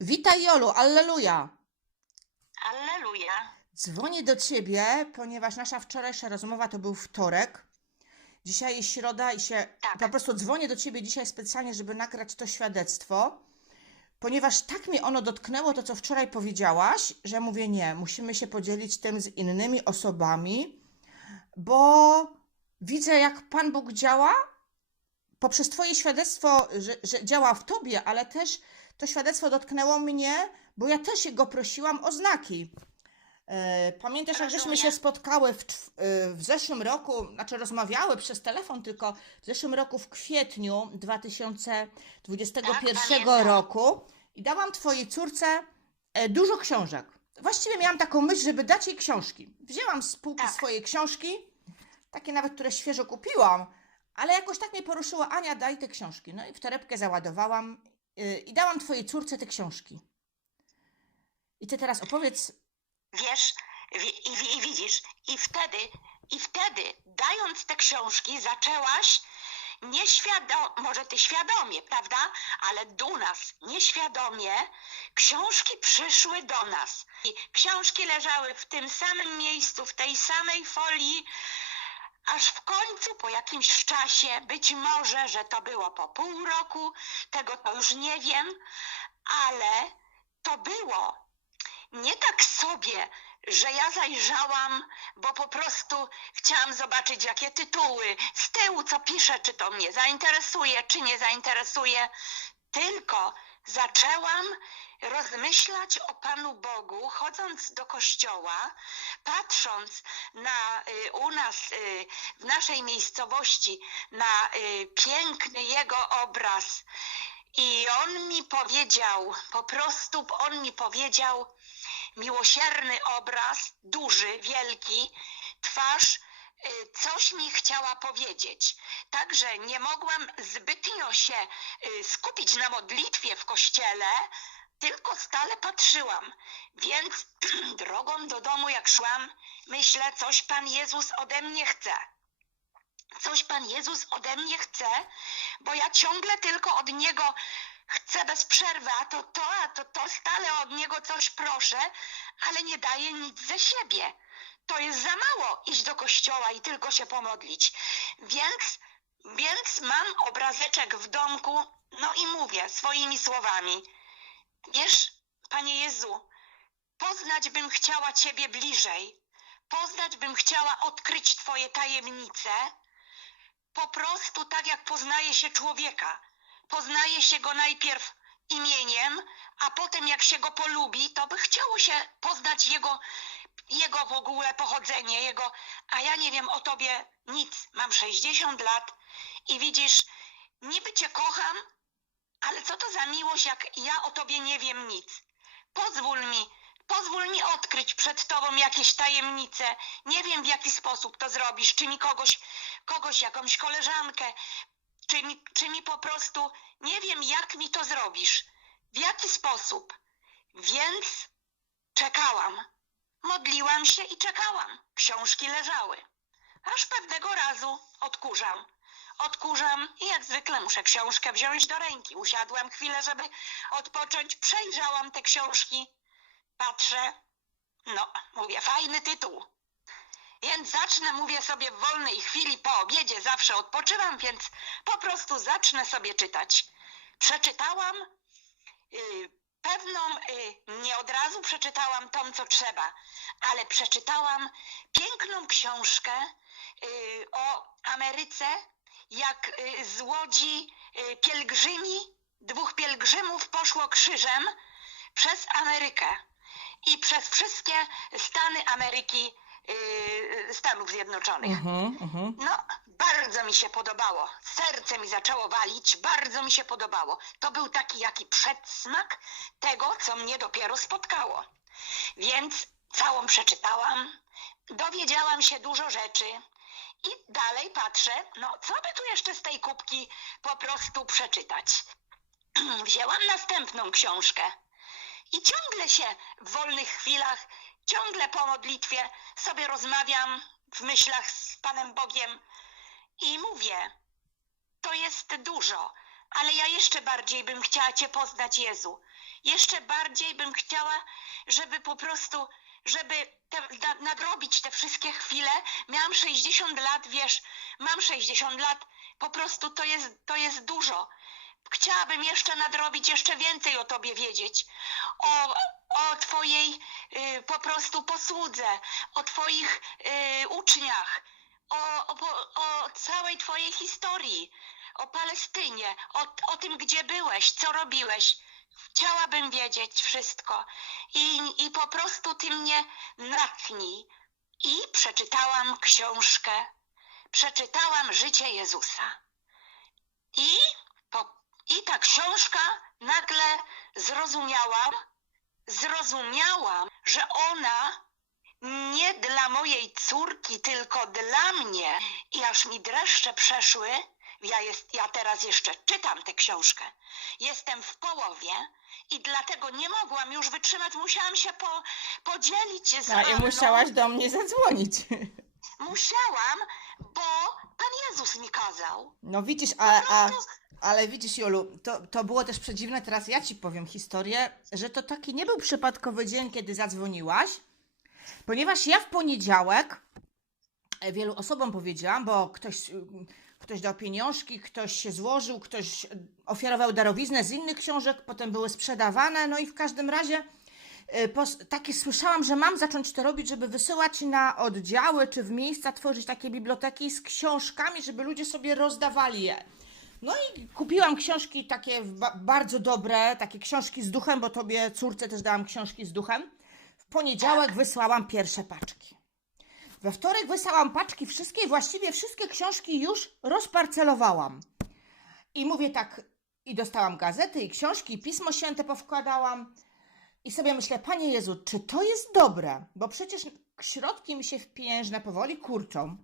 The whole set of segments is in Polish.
Witaj Jolu, alleluja! Alleluja. Dzwonię do ciebie, ponieważ nasza wczorajsza rozmowa to był wtorek. Dzisiaj jest środa i się Tak. po prostu dzwonię do ciebie dzisiaj specjalnie, żeby nagrać to świadectwo, ponieważ tak mnie ono dotknęło, to co wczoraj powiedziałaś, że mówię nie, musimy się podzielić tym z innymi osobami, bo widzę jak Pan Bóg działa poprzez Twoje świadectwo, że, że działa w Tobie, ale też to świadectwo dotknęło mnie, bo ja też go prosiłam o znaki. E, Pamiętasz, jak żeśmy się spotkały w, e, w zeszłym roku, znaczy rozmawiały przez telefon, tylko w zeszłym roku w kwietniu 2021 Tak, roku i dałam Twojej córce e, dużo książek. Właściwie miałam taką myśl, żeby dać jej książki. Wzięłam z półki Tak. swoje książki, takie nawet, które świeżo kupiłam, ale jakoś tak mnie poruszyła, Ania, daj te książki. No i w torebkę załadowałam yy, i dałam twojej córce te książki. I ty teraz opowiedz, Wiesz, wi- i, wi- i widzisz, i wtedy, i wtedy, dając te książki, zaczęłaś nieświadomie, może ty świadomie, prawda? Ale do nas, nieświadomie, książki przyszły do nas. I książki leżały w tym samym miejscu, w tej samej folii, aż w końcu, po jakimś czasie, być może, że to było po pół roku, tego to już nie wiem, ale to było nie tak sobie, że ja zajrzałam, bo po prostu chciałam zobaczyć, jakie tytuły z tyłu, co pisze, czy to mnie zainteresuje, czy nie zainteresuje, tylko zaczęłam rozmyślać o Panu Bogu, chodząc do kościoła, patrząc na y, u nas y, w naszej miejscowości na y, piękny Jego obraz. I on mi powiedział, po prostu on mi powiedział, miłosierny obraz, duży, wielki, twarz, coś mi chciała powiedzieć. Także nie mogłam zbytnio się y, skupić na modlitwie w kościele, tylko stale patrzyłam. Więc drogą do domu, jak szłam, myślę, coś Pan Jezus ode mnie chce. Coś Pan Jezus ode mnie chce, bo ja ciągle tylko od Niego chcę bez przerwy, a to to, a to to, stale od Niego coś proszę, ale nie daję nic ze siebie. To jest za mało iść do kościoła i tylko się pomodlić. Więc, więc mam obrazeczek w domku, no i mówię swoimi słowami. Wiesz, Panie Jezu, poznać bym chciała Ciebie bliżej. Poznać bym chciała odkryć Twoje tajemnice. Po prostu tak jak poznaje się człowieka. Poznaje się go najpierw imieniem, a potem jak się go polubi, to by chciało się poznać jego, jego w ogóle pochodzenie, jego, a ja nie wiem o tobie nic. Mam 60 lat i widzisz, niby cię kocham, ale co to za miłość, jak ja o tobie nie wiem nic. Pozwól mi, pozwól mi odkryć przed tobą jakieś tajemnice. Nie wiem w jaki sposób to zrobisz, czy mi kogoś, kogoś, jakąś koleżankę, czy mi, czy mi po prostu, nie wiem jak mi to zrobisz, w jaki sposób. Więc czekałam. Modliłam się i czekałam. Książki leżały. Aż pewnego razu odkurzam. Odkurzam i jak zwykle muszę książkę wziąć do ręki. Usiadłam chwilę, żeby odpocząć. Przejrzałam te książki. Patrzę. No, mówię, fajny tytuł. Więc zacznę, mówię sobie w wolnej chwili po obiedzie, zawsze odpoczywam, więc po prostu zacznę sobie czytać. Przeczytałam y, pewną, y, nie od razu przeczytałam tą, co trzeba, ale przeczytałam piękną książkę y, o Ameryce, jak y, z łodzi pielgrzymi, dwóch pielgrzymów poszło krzyżem przez Amerykę i przez wszystkie Stany Ameryki, Stanów Zjednoczonych. mhm, mhm. No, bardzo mi się podobało. Serce mi zaczęło walić, bardzo mi się podobało. To był taki jaki przedsmak tego, co mnie dopiero spotkało. Więc całą przeczytałam, dowiedziałam się dużo rzeczy i dalej patrzę, no co by tu jeszcze z tej kubki po prostu przeczytać. Wzięłam następną książkę i ciągle się w wolnych chwilach, ciągle po modlitwie sobie rozmawiam w myślach z Panem Bogiem i mówię, to jest dużo, ale ja jeszcze bardziej bym chciała Cię poznać, Jezu. jeszcze bardziej bym chciała, żeby po prostu, żeby te, na, nadrobić te wszystkie chwile. Miałam 60 lat, wiesz, mam 60 lat, po prostu to jest, to jest dużo. Chciałabym jeszcze nadrobić, jeszcze więcej o tobie wiedzieć. O, o twojej y, po prostu posłudze, o twoich y, uczniach, o, o, o całej twojej historii, o Palestynie, o, o tym, gdzie byłeś, co robiłeś. Chciałabym wiedzieć wszystko. I, I po prostu ty mnie natchnij. I przeczytałam książkę. Przeczytałam życie Jezusa. I, po, I ta książka nagle zrozumiałam, zrozumiałam, że ona nie dla mojej córki, tylko dla mnie. I aż mi dreszcze przeszły. Ja, jest, ja teraz jeszcze czytam tę książkę. Jestem w połowie i dlatego nie mogłam już wytrzymać. Musiałam się po, podzielić z A i Anną. musiałaś do mnie zadzwonić. Musiałam, bo Pan Jezus mi kazał. No widzisz, a, a, ale widzisz Jolu, to, to było też przedziwne, teraz ja ci powiem historię, że to taki nie był przypadkowy dzień, kiedy zadzwoniłaś, ponieważ ja w poniedziałek e, wielu osobom powiedziałam, bo ktoś, y, ktoś dał pieniążki, ktoś się złożył, ktoś ofiarował darowiznę z innych książek, potem były sprzedawane, no i w każdym razie pos- takie słyszałam, że mam zacząć to robić, żeby wysyłać na oddziały czy w miejsca tworzyć takie biblioteki z książkami, żeby ludzie sobie rozdawali je. No i kupiłam książki takie ba- bardzo dobre, takie książki z duchem, bo tobie córce też dałam książki z duchem. W poniedziałek wysłałam pierwsze paczki. We wtorek wysłałam paczki wszystkie właściwie wszystkie książki już rozparcelowałam. I mówię tak, i dostałam gazety, i książki, i pismo święte powkładałam. I sobie myślę, Panie Jezu, czy to jest dobre? Bo przecież środki mi się w pieniężne powoli kurczą.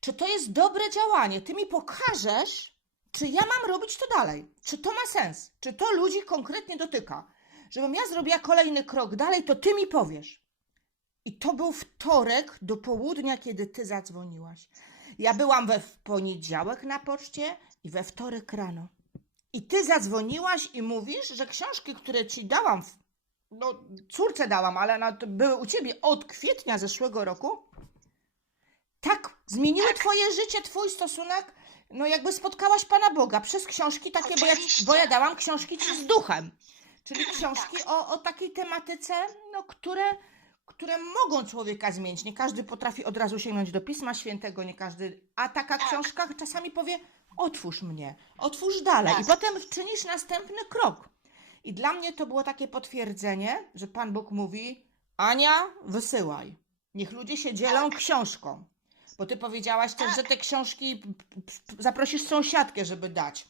Czy to jest dobre działanie? Ty mi pokażesz, czy ja mam robić to dalej? Czy to ma sens? Czy to ludzi konkretnie dotyka? Żebym ja zrobiła kolejny krok dalej, to ty mi powiesz. I to był wtorek do południa, kiedy ty zadzwoniłaś. Ja byłam we w poniedziałek na poczcie i we wtorek rano. I ty zadzwoniłaś i mówisz, że książki, które ci dałam, no córce dałam, ale były u ciebie od kwietnia zeszłego roku, tak zmieniły twoje życie, twój stosunek, no jakby spotkałaś Pana Boga przez książki takie, bo ja, bo ja dałam książki ci z duchem. Czyli książki o, o takiej tematyce, no, które, które mogą człowieka zmienić. Nie każdy potrafi od razu sięgnąć do Pisma Świętego, nie każdy. A taka Tak. książka czasami powie: otwórz mnie, otwórz dalej. I Tak. potem czynisz następny krok. I dla mnie to było takie potwierdzenie, że Pan Bóg mówi: Ania, wysyłaj. Niech ludzie się dzielą książką. Bo ty powiedziałaś też, Tak. że te książki zaprosisz sąsiadkę, żeby dać.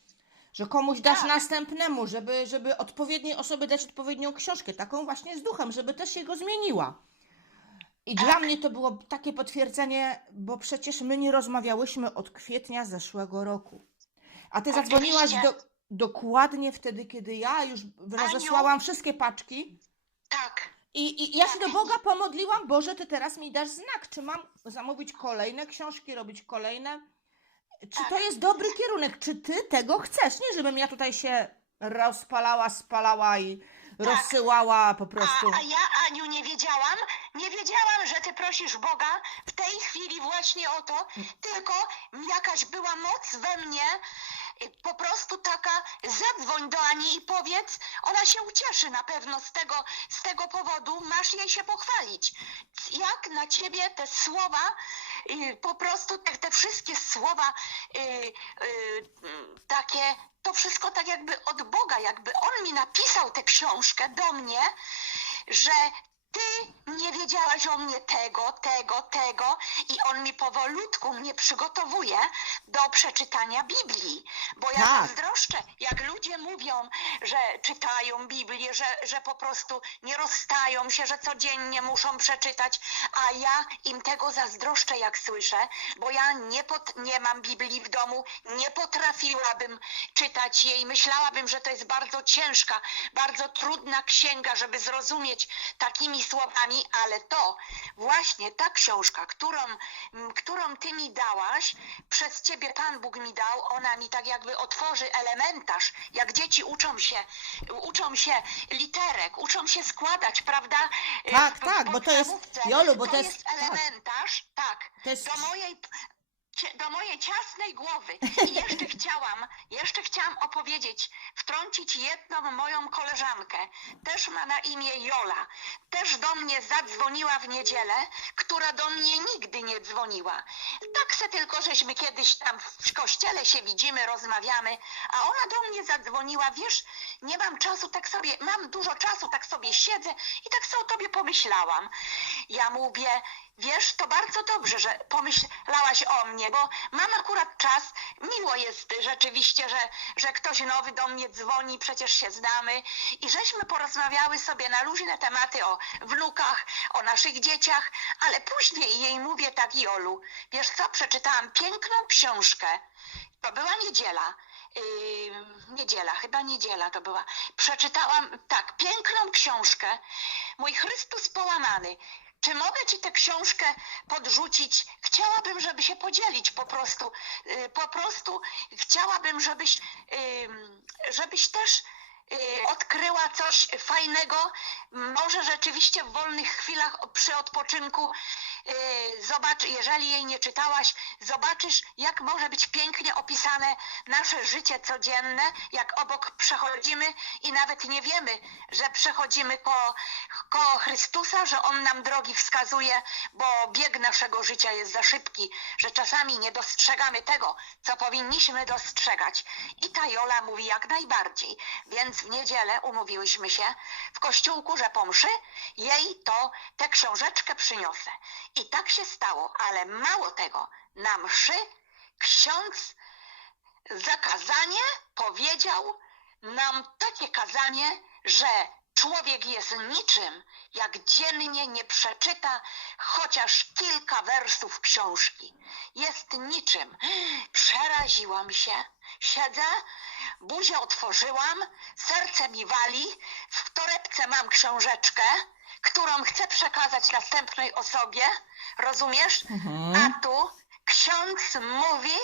Że komuś dasz Tak. następnemu, żeby, żeby odpowiedniej osobie dać odpowiednią książkę, taką właśnie z duchem, żeby też się go zmieniła. I Tak. dla mnie to było takie potwierdzenie, bo przecież my nie rozmawiałyśmy od kwietnia zeszłego roku. A ty zadzwoniłaś do, dokładnie wtedy, kiedy ja już rozesłałam wszystkie paczki. Tak. I, I ja się do Boga pomodliłam, Boże, Ty teraz mi dasz znak, czy mam zamówić kolejne książki, robić kolejne. Czy to jest dobry kierunek? Czy Ty tego chcesz? Nie, żebym ja tutaj się rozpalała, spalała i rozsyłała po prostu. A, a ja, Aniu, nie wiedziałam, nie wiedziałam, że ty prosisz Boga w tej chwili właśnie o to, tylko jakaś była moc we mnie, po prostu taka, zadzwoń do Ani i powiedz, ona się ucieszy na pewno z tego, z tego powodu, masz jej się pochwalić. Jak na ciebie te słowa, y, po prostu te, te wszystkie słowa y, y, takie, to wszystko tak jakby od Boga, jakby On mi napisał tę książkę do mnie, że ty nie wiedziałaś o mnie tego, tego, tego i on mi powolutku mnie przygotowuje do przeczytania Biblii, bo ja Tak. zazdroszczę, jak ludzie mówią, że czytają Biblię, że, że po prostu nie rozstają się, że codziennie muszą przeczytać, a ja im tego zazdroszczę, jak słyszę, bo ja nie, pot, nie mam Biblii w domu, nie potrafiłabym czytać jej, myślałabym, że to jest bardzo ciężka, bardzo trudna księga, żeby zrozumieć takimi słowami, ale to właśnie ta książka, którą, którą ty mi dałaś, przez ciebie Pan Bóg mi dał, ona mi tak jakby otworzy elementarz, jak dzieci uczą się, uczą się literek, uczą się składać, prawda? Tak, tak, bo to jest-. Jolu, bo to to jest- jest tak. elementarz, tak, To jest- do mojej do mojej ciasnej głowy. I jeszcze chciałam, jeszcze chciałam opowiedzieć, wtrącić jedną moją koleżankę. Też ma na imię Jola. Też do mnie zadzwoniła w niedzielę, która do mnie nigdy nie dzwoniła. Tak se tylko, żeśmy kiedyś tam w kościele się widzimy, rozmawiamy, a ona do mnie zadzwoniła, wiesz, nie mam czasu, tak sobie, mam dużo czasu, tak sobie siedzę i tak sobie o tobie pomyślałam. Ja mówię, wiesz, to bardzo dobrze, że pomyślałaś o mnie, bo mam akurat czas. Miło jest rzeczywiście, że, że ktoś nowy do mnie dzwoni, przecież się znamy. I żeśmy porozmawiały sobie na luźne tematy o wnukach, o naszych dzieciach, ale później jej mówię tak, Jolu, wiesz co, przeczytałam piękną książkę. To była niedziela. Yy, niedziela, chyba niedziela to była. Przeczytałam tak, piękną książkę. Mój Chrystus połamany. Czy mogę ci tę książkę podrzucić? Chciałabym, żeby się podzielić po prostu. Yy, po prostu chciałabym, żebyś, żebyś też odkryła coś fajnego. Może rzeczywiście w wolnych chwilach przy odpoczynku yy, zobacz, jeżeli jej nie czytałaś, zobaczysz, jak może być pięknie opisane nasze życie codzienne, jak obok przechodzimy i nawet nie wiemy, że przechodzimy ko, koło Chrystusa, że On nam drogi wskazuje, bo bieg naszego życia jest za szybki, że czasami nie dostrzegamy tego, co powinniśmy dostrzegać. I ta Jola mówi jak najbardziej. Więc w niedzielę umówiłyśmy się w kościółku, że po mszy jej to tę książeczkę przyniosę. I tak się stało, ale mało tego, na mszy ksiądz zakazanie powiedział nam takie kazanie, że człowiek jest niczym, jak dziennie nie przeczyta chociaż kilka wersów książki. Jest niczym. Przeraziłam się. Siedzę, buzię otworzyłam, serce mi wali, w torebce mam książeczkę, którą chcę przekazać następnej osobie. Rozumiesz? A tu ksiądz mówi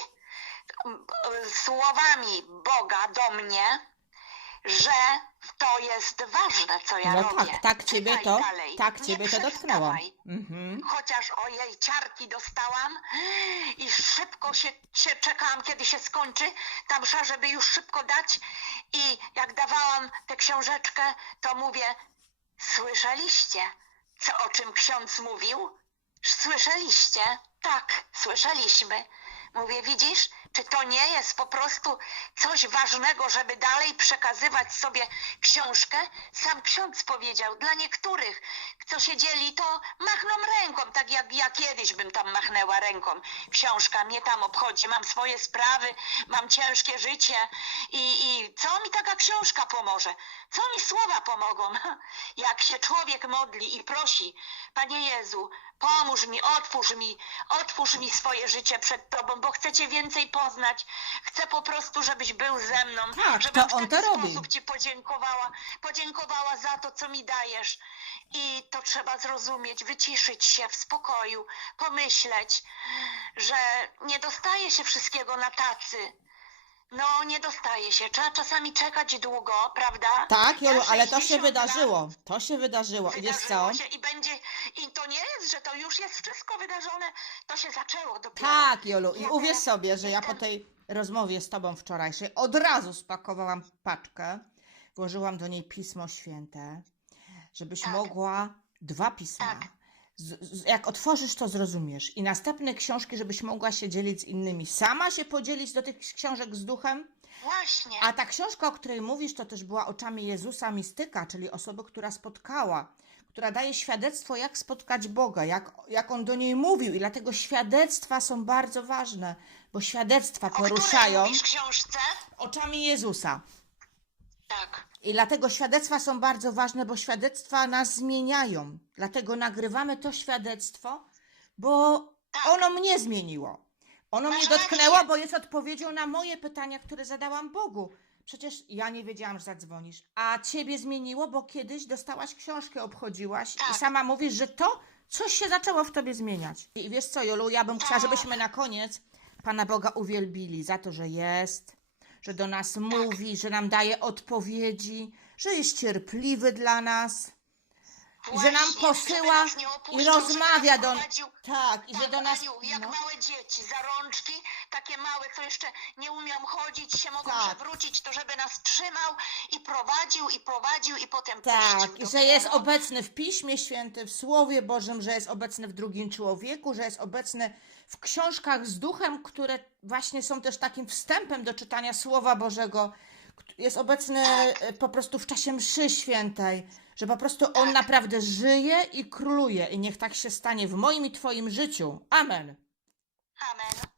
słowami Boga do mnie, że to jest ważne, co ja No robię. tak, tak ciebie Czytaj to, dalej. tak Nie ciebie to dotknęło. Mhm. Chociaż o jej ciarki dostałam i szybko się, się czekałam, kiedy się skończy ta msza, żeby już szybko dać. I jak dawałam tę książeczkę, to mówię, słyszeliście, co, o czym ksiądz mówił? Słyszeliście? Tak, słyszeliśmy. Mówię, widzisz, czy to nie jest po prostu coś ważnego, żeby dalej przekazywać sobie książkę? Sam ksiądz powiedział, dla niektórych, co siedzieli, to machną ręką, tak jak ja kiedyś bym tam machnęła ręką. Książka mnie tam obchodzi, mam swoje sprawy, mam ciężkie życie i, i co mi taka książka pomoże? Co mi słowa pomogą? Jak się człowiek modli i prosi, Panie Jezu, pomóż mi, otwórz mi, otwórz mi swoje życie przed Tobą, bo chcę Cię więcej poznać. Chcę po prostu, żebyś był ze mną, Tak, żebym to on w taki to robi. sposób Ci podziękowała, podziękowała za to, co mi dajesz. I to trzeba zrozumieć, wyciszyć się w spokoju, pomyśleć, że nie dostaje się wszystkiego na tacy. No, nie dostaje się. Trzeba czasami czekać długo, prawda? Tak, Jolu, ale to się 60 wydarzyło. To się wydarzyło. I wiesz co? Wydarzyło się i będzie, i to nie jest, że to już jest wszystko wydarzone, to się zaczęło dopiero. Tak, Jolu, i Ja uwierz teraz sobie, że ja po jestem- tej rozmowie z tobą wczorajszej od razu spakowałam paczkę, włożyłam do niej Pismo Święte, żebyś Tak. mogła dwa pisma. Tak. Z, z, jak otworzysz, to zrozumiesz. I następne książki, żebyś mogła się dzielić z innymi. Sama się podzielić do tych książek z duchem, Właśnie. a ta książka, o której mówisz, to też była oczami Jezusa mistyka, czyli osoby, która spotkała, która daje świadectwo, jak spotkać Boga, jak, jak on do niej mówił. I dlatego świadectwa są bardzo ważne, bo świadectwa o poruszają w książce? oczami Jezusa. Tak. I dlatego świadectwa są bardzo ważne, bo świadectwa nas zmieniają. Dlatego nagrywamy to świadectwo, bo Tak. ono mnie zmieniło. Ono Masz mnie rację. dotknęło, bo jest odpowiedzią na moje pytania, które zadałam Bogu. Przecież ja nie wiedziałam, że zadzwonisz. A ciebie zmieniło, bo kiedyś dostałaś książkę, obchodziłaś i Tak. sama mówisz, że to coś się zaczęło w tobie zmieniać. I wiesz co, Jolu, ja bym chciała, Tak. żebyśmy na koniec Pana Boga uwielbili za to, że jest, że do nas mówi, że nam daje odpowiedzi, że jest cierpliwy dla nas. I że nam posyła i rozmawia do nas. Tak, i że Tak, do nas. jak no. małe dzieci, za rączki, takie małe, co jeszcze nie umią chodzić, się mogą Tak. przewrócić, to żeby nas trzymał i prowadził, i prowadził, i potem Tak, i że jest obecny w Piśmie Świętym, w Słowie Bożym, że jest obecny w drugim człowieku, że jest obecny w książkach z duchem, które właśnie są też takim wstępem do czytania Słowa Bożego. Jest obecny e, po prostu w czasie mszy świętej, że po prostu On naprawdę żyje i króluje. I niech tak się stanie w moim i Twoim życiu. Amen. Amen.